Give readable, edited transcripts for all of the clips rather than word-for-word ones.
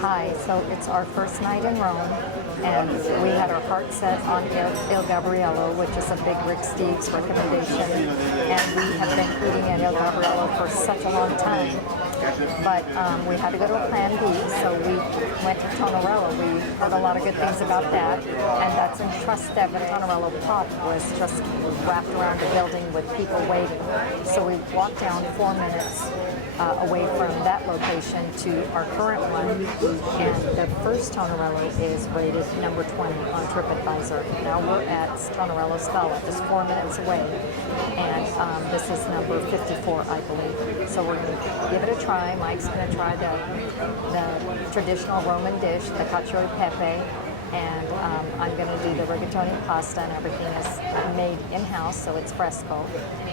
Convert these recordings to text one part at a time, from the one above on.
Hi, so it's our first night in Rome, and we had our heart set on Il Gabriello, which is a big Rick Steves recommendation, and we have been eating at Il Gabriello for such a long time. But we had to go to a plan B, so we went to Tonorello. We heard a lot of good things about that, and that's in Trastevere. Tonorello pop was just wrapped around the building with people waiting. So we walked down 4 minutes away from that location to our current one, and the first Tonorello is rated number 20 on TripAdvisor. Now we're at Tonnarello Scala, just 4 minutes away, and this is number 54, I believe. So we're going to give it a try. Mike's going to try the traditional Roman dish, the cacio e pepe, and I'm going to do the rigatoni pasta, and everything is made in-house, so it's fresco.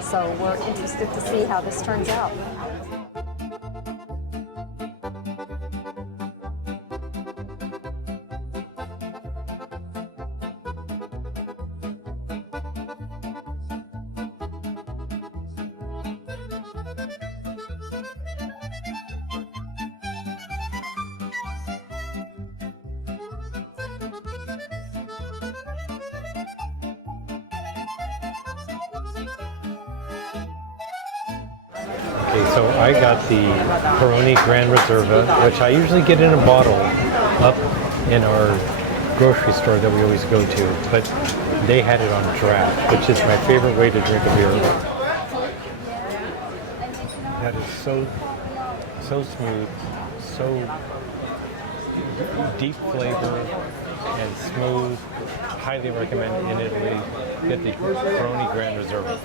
So we're interested to see how this turns out. Okay, so I got the Peroni Grand Reserva, which I usually get in a bottle up in our grocery store that we always go to, but they had it on draft, which is my favorite way to drink a beer. That is so smooth, so deep flavor and smooth. Highly recommend in Italy. Get the Peroni Grand Reserva.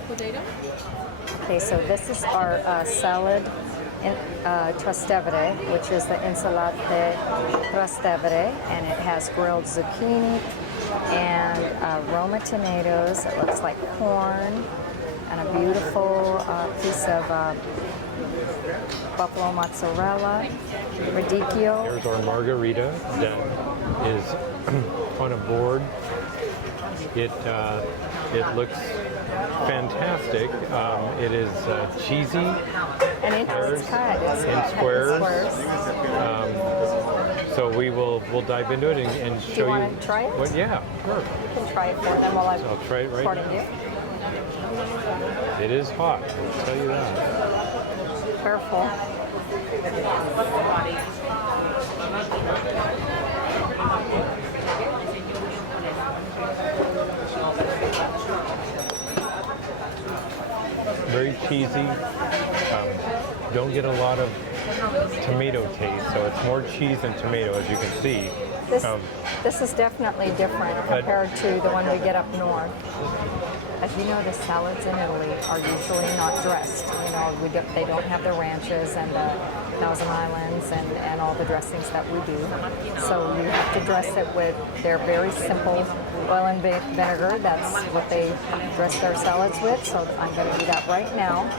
Okay, so this is our salad in Trastevere, which is the insalate Trastevere, and it has grilled zucchini and Roma tomatoes. It looks like corn and a beautiful piece of buffalo mozzarella, radicchio. Here's our margarita that is on a board. It looks fantastic. It is cheesy. And it's cut. It's in squares. So we'll dive into it and show you. Do you want to try it? What, yeah, sure. You can try it for them while I'm I'll try it right recording now. you. It is hot, I'll tell you that. Careful. Very cheesy. Don't get a lot of tomato taste, so it's more cheese than tomato, as you can see. This is definitely different compared to the one we get up north. As you know, the salads in Italy are usually not dressed. You know, they don't have the ranches and the Thousand Islands and all the dressings that we do. So you have to dress it with their very simple oil and vinegar. That's what they dress their salads with. So I'm going to do that right now.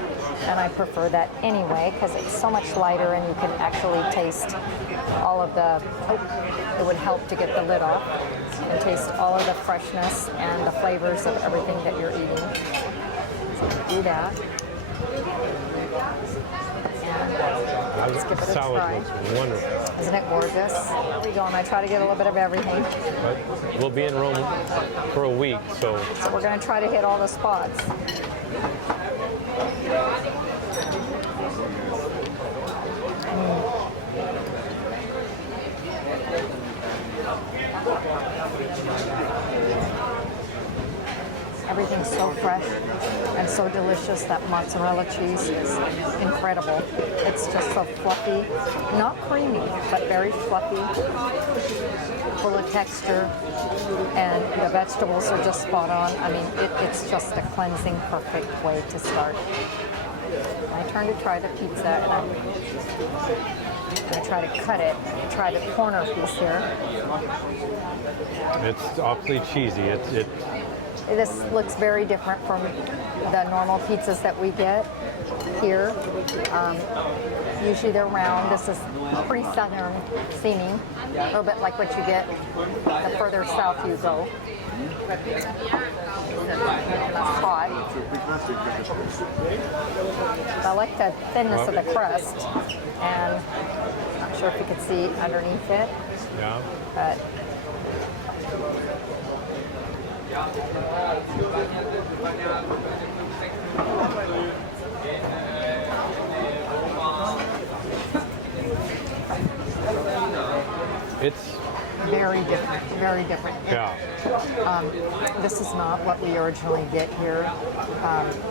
And I prefer that anyway because it's so much lighter and you can actually taste all of the, it would help to get the lid off and taste all of the freshness and the flavors of everything that you're eating. So do that. And let's give it a try. Looks wonderful. Isn't it gorgeous? There we go, and I try to get a little bit of everything. But we'll be in Rome for a week, so we're going to try to hit all the spots. Everything's so fresh and so delicious. That mozzarella cheese is incredible. It's just so fluffy, not creamy, but very fluffy, full of texture, and the vegetables are just spot on. I mean, it's just a cleansing, perfect way to start. My turn to try the pizza, and I'm going to try to cut it. Try the corner piece here. it's awfully cheesy. This looks very different from the normal pizzas that we get here. Usually they're round. This is pretty southern seeming, a little bit like what you get the further south you go. Hot. I like the thinness of the crust, and I'm not sure if you could see underneath it. Yeah. But it's very different, very different. yeah. This is not what we originally get here,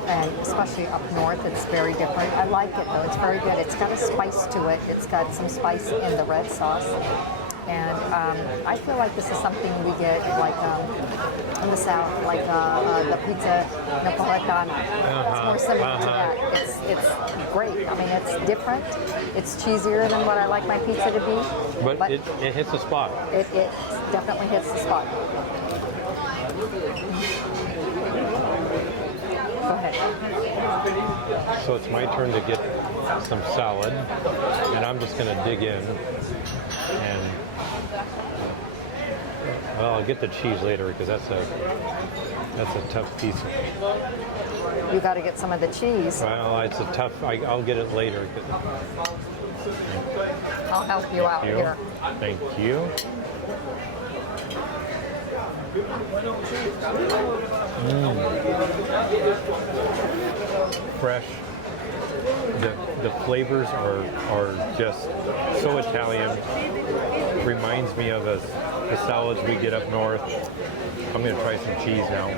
and especially up north, it's very different. I like it though; it's very good. It's got a spice to it. It's got some spice in the red sauce, and I feel like this is something we get like in the south, like the pizza napoletana. It's more similar to that. It's great. I mean, it's different. It's cheesier than what I like my pizza to be. But it hits the spot. It definitely hits the spot. Go ahead. So it's my turn to get some salad, and I'm just going to dig in. And well, I'll get the cheese later because that's a tough piece. You got to get some of the cheese. Well, it's a tough. I'll get it later. I'll help you out here. Thank you. Fresh. The flavors are just so Italian. Reminds me of the salads we get up north. I'm going to try some cheese now.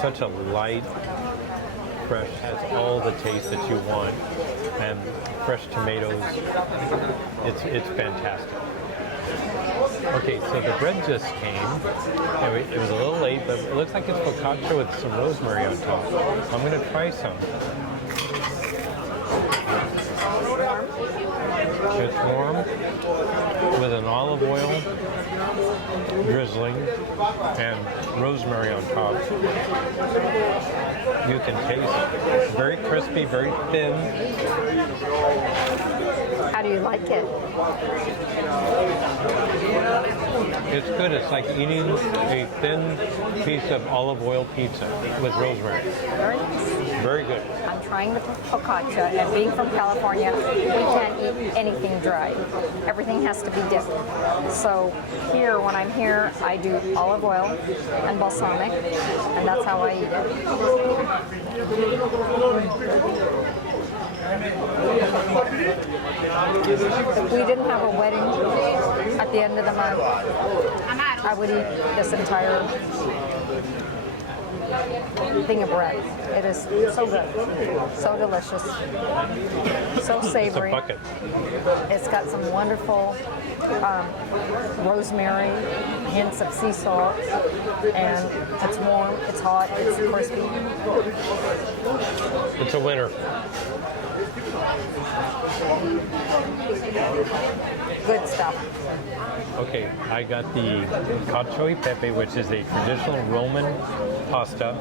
Such a light, fresh, has all the taste that you want, and fresh tomatoes. It's fantastic. Okay, so the bread just came. It was a little late, but it looks like it's focaccia with some rosemary on top. I'm going to try some. It's warm with an olive oil drizzling and rosemary on top. You can taste it. Very crispy, very thin. How do you like it? It's good. It's like eating a thin piece of olive oil pizza with rosemary. Very nice. Very good. I'm trying the focaccia, and being from California, we can't eat anything dry. Everything has to be dipped. So here, when I'm here, I do olive oil and balsamic, and that's how I eat it. If we didn't have a wedding at the end of the month, I would eat this entire thing of bread. It is so good, so delicious, so savory. It's a bucket. It's got some wonderful rosemary, hints of sea salt, and it's warm, it's hot, it's crispy. It's a winner. Good stuff. Okay, I got the cacio e pepe, which is a traditional Roman pasta.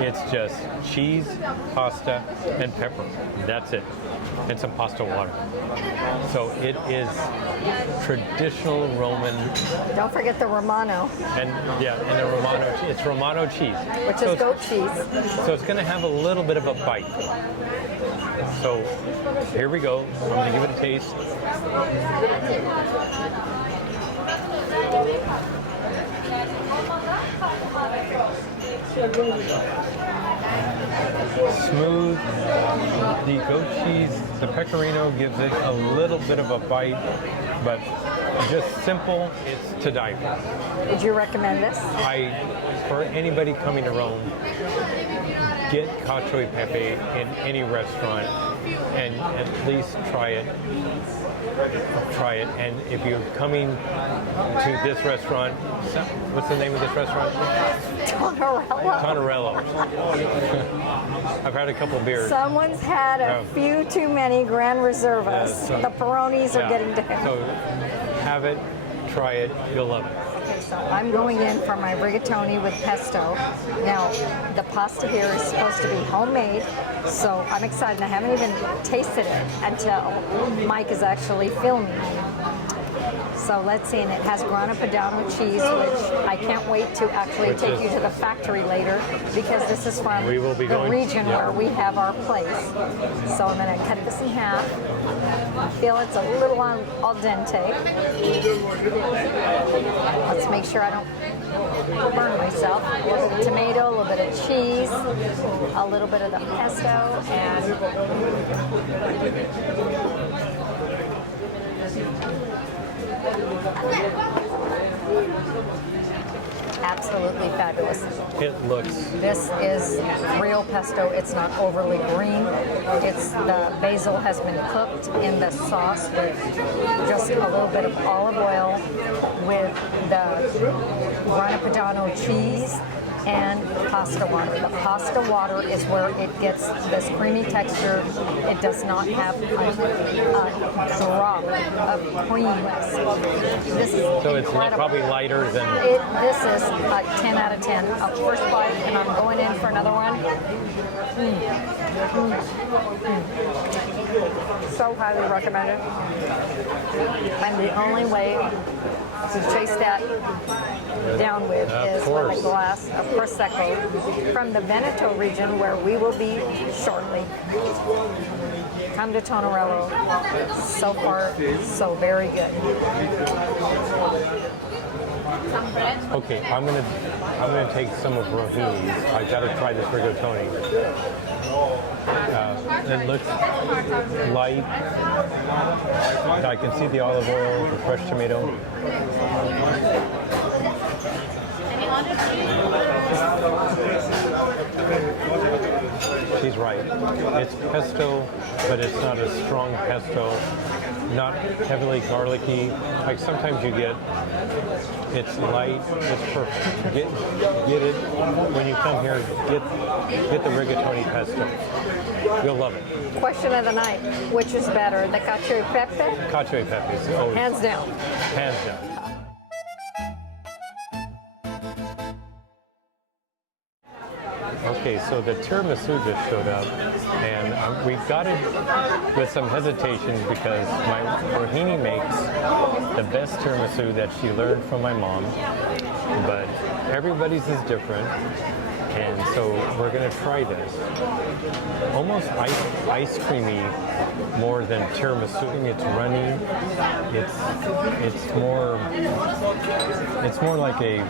It's just cheese, pasta, and pepper. That's it. And some pasta water. So it is traditional Roman. Don't forget the Romano, And yeah, and the Romano, it's Romano cheese. which is goat cheese. So it's going to have a little bit of a bite. So here we go. I'm going to give it a taste. Smooth. The goat cheese, the pecorino gives it a little bit of a bite, but just simple. It's to die for. Would you recommend this? For anybody coming to Rome, get cacio e pepe in any restaurant and at least try it. And if you're coming to this restaurant, what's the name of this restaurant? Tonorello. Tonorello. I've had a couple beers. Someone's had a few too many Grand Reservas. Yeah, so- The Peronis are getting to him. So have it, Try it. You'll love it. Okay, so I'm going in for my rigatoni with pesto. Now, the pasta here is supposed to be homemade, so I'm excited. I haven't even tasted it until Mike is actually filming. So let's see, and it has grana padano cheese, which I can't wait to actually take you to the factory later, because this is from the region where we have our place. So I'm going to cut this in half. I feel it's a little al dente. Let's make sure I don't burn myself. A little bit of tomato, a little bit of cheese, a little bit of the pesto, and absolutely fabulous. It looks. This is real pesto. It's not overly green. The basil has been cooked in the sauce with just a little bit of olive oil with the grana padano cheese and pasta water. The pasta water is where it gets this creamy texture. It does not have a drop of creaminess. This is so it's incredible. probably lighter than... This is a 10 out of 10. A first bite, and I'm going in for another one. So highly recommended. And the only way to chase that down with is with a glass of Prosecco from the Veneto region, where we will be shortly. Come to Tonorello. So far, so very good. Okay, I'm gonna take some of Rohini's. I gotta try this rigatoni. It looks light. I can see the olive oil, the fresh tomato. She's right. It's pesto, but it's not a strong pesto. Not heavily garlicky. Like sometimes you get, it's light, it's perfect. Get it when you come here. Get the rigatoni pesto. You'll love it. Question of the night: which is better, the cacio e pepe? Cacio e pepe is always Hands down. Hands down. Okay, so the tiramisu just showed up, and we got it with some hesitation because my Rohini makes the best tiramisu that she learned from my mom, but everybody's is different, and so we're going to try this. Almost ice creamy more than tiramisu. It's runny. It's more like a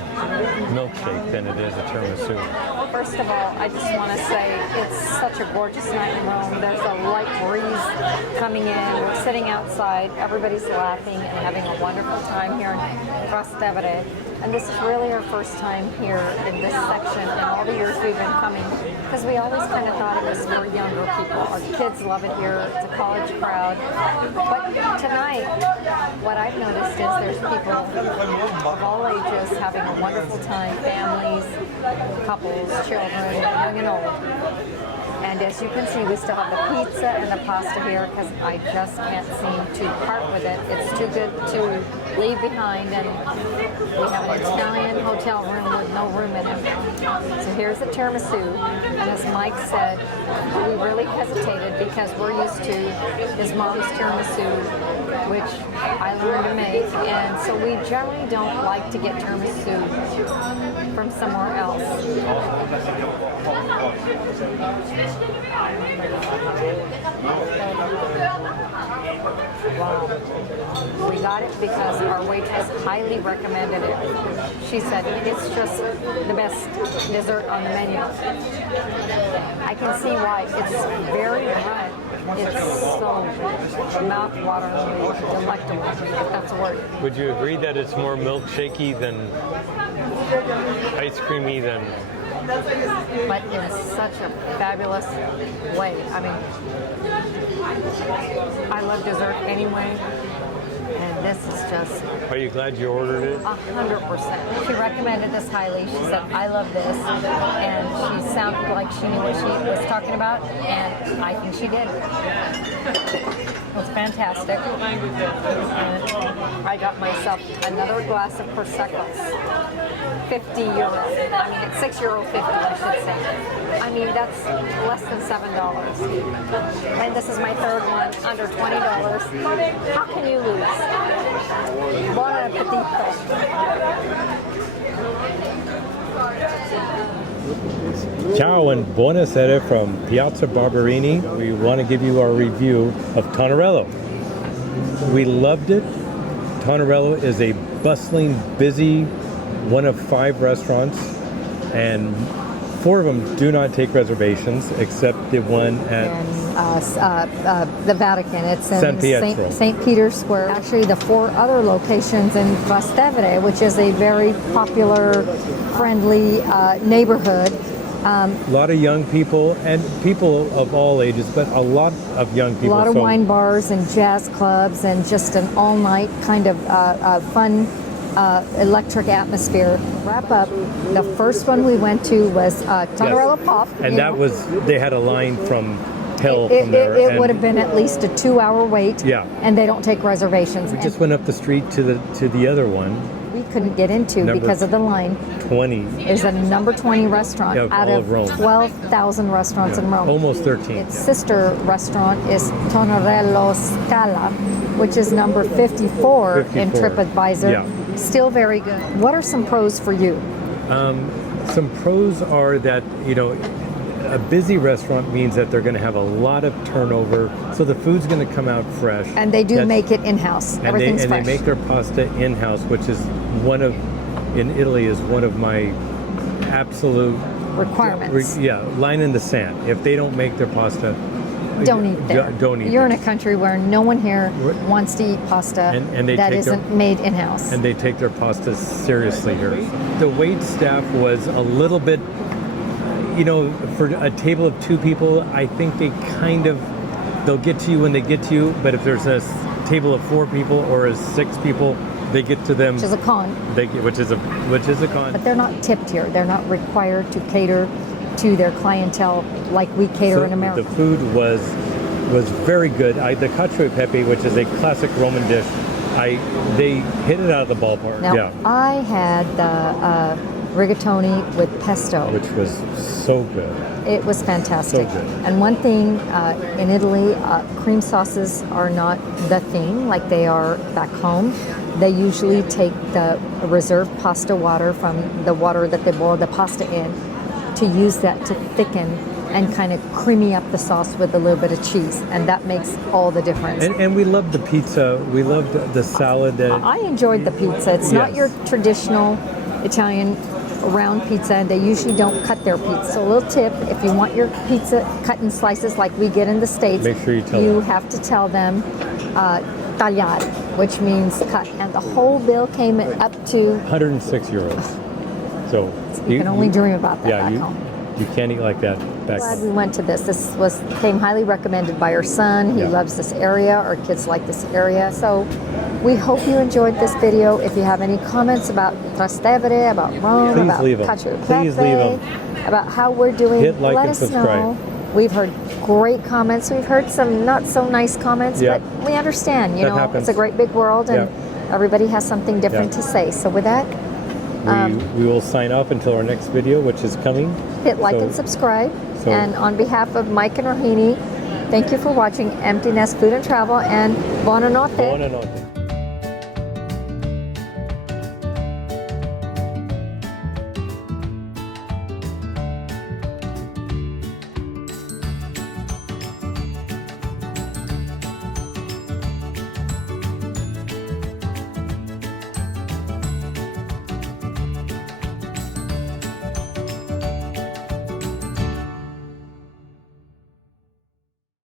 milkshake than it is a tiramisu. First of all, I just want to say it's such a gorgeous night in Rome. There's a light breeze coming in. We're sitting outside. Everybody's laughing and having a wonderful time here in Trastevere. And this is really our first time here in this section in all the years we've been coming, because we always kind of thought it was for younger people. Our kids love it here. It's a college crowd. But tonight, what I've noticed is there's people of all ages having a wonderful time, families, couples, children, young and old. And as you can see, we still have the pizza and the pasta here, because I just can't seem to part with it. It's too good to leave behind, and we have an Italian hotel room with no room in it. So here's the tiramisu, and as Mike said, we really hesitated because we're used to his mom's tiramisu, which I learned to make, and so we generally don't like to get tiramisu from somewhere else. Wow. We got it because our waitress highly recommended it. She said it's just the best dessert on the menu. I can see why. It's very red. It's so mouth-wateringly delectable, if that's a word. Would you agree that it's more milkshakey than ice creamy than... But in such a fabulous way. I mean, I love dessert anyway, and This is just Are you glad you ordered it? 100%. She recommended this highly. She said, I love this. And she sounded like she knew what she was talking about, and I think she did. It's fantastic. And I got myself another glass of Prosecco's. €50. I mean, it's €6.50, I should say. I mean, that's less than $7. And this is my third one, under $20. How can you lose? Buon appetito. Ciao and buonasera from Piazza Barberini. We want to give you our review of Tonorello. We loved it. Tonorello is a bustling, busy, one of 5 restaurants, and 4 of them do not take reservations, except the one at the Vatican. It's in San Pietro. St. Peter's Square. Actually, the 4 other locations in Trastevere, which is a very popular, friendly neighborhood. a lot of young people and people of all ages, but a lot of young people. A lot of wine bars and jazz clubs and just an all-night kind of fun electric atmosphere. Wrap up, the first one we went to was Tonorello Pop. And that was, they had a line from hell It from there. It would have been at least a 2-hour wait. Yeah. And they don't take reservations. We just went up the street to the other one. We couldn't get into because of the line. 20. Is a number 20 restaurant out all of Rome. 12,000 restaurants in Rome. Almost 13. Its sister restaurant is Tonnarello Scala, which is number 54 in TripAdvisor. Yeah. Still very good. What are some pros for you? Some pros are that, you know, a busy restaurant means that they're going to have a lot of turnover, so the food's going to come out fresh. And they do make it in-house. Everything's fresh. And they make their pasta in-house, which is in Italy is one of my absolute requirements. Line in the sand. If they don't make their pasta, don't eat there. Don't eat. You're in a country where no one here wants to eat pasta that isn't made in-house. And they take their pasta seriously here. The wait staff was a little bit, you know, for a table of 2 people, I think they'll get to you when they get to you, but if there's a table of 4 people or a 6 people, they get to them. Which is a con. Which is a con. But they're not tipped here. They're not required to cater to their clientele like we cater in America. The food was very good. The cacio e pepe, which is a classic Roman dish, they hit it out of the ballpark. Now, I had the rigatoni with pesto, which was so good. It was fantastic. So good. And one thing in Italy, cream sauces are not the thing like they are back home. They usually take the reserved pasta water from the water that they boil the pasta in to use that to thicken and kind of creamy up the sauce with a little bit of cheese, and that makes all the difference. And we loved the pizza. We loved the salad. I enjoyed the pizza. It's not your traditional Italian round pizza, and they usually don't cut their pizza. So a little tip, if you want your pizza cut in slices like we get in the States, make sure you have to tell them tagliare, which means cut. And the whole bill came up to €106. So you can only dream about that back home. You can't eat like that back Glad home. we went to this. This came highly recommended by our son. He loves this area. Our kids like this area. So we hope you enjoyed this video. If you have any comments about Trastevere, about Rome, about cacio e pepe, about how we're doing, hit like let and us subscribe. know. We've heard great comments. We've heard some not so nice comments, but we understand. You know, happens. it's a great big world, and everybody has something different to say. So with that, we will sign off until our next video, which is coming. Hit like and subscribe. And on behalf of Mike and Rohini, thank you for watching Empty Nest Food and Travel, and buonanotte. Buonanotte.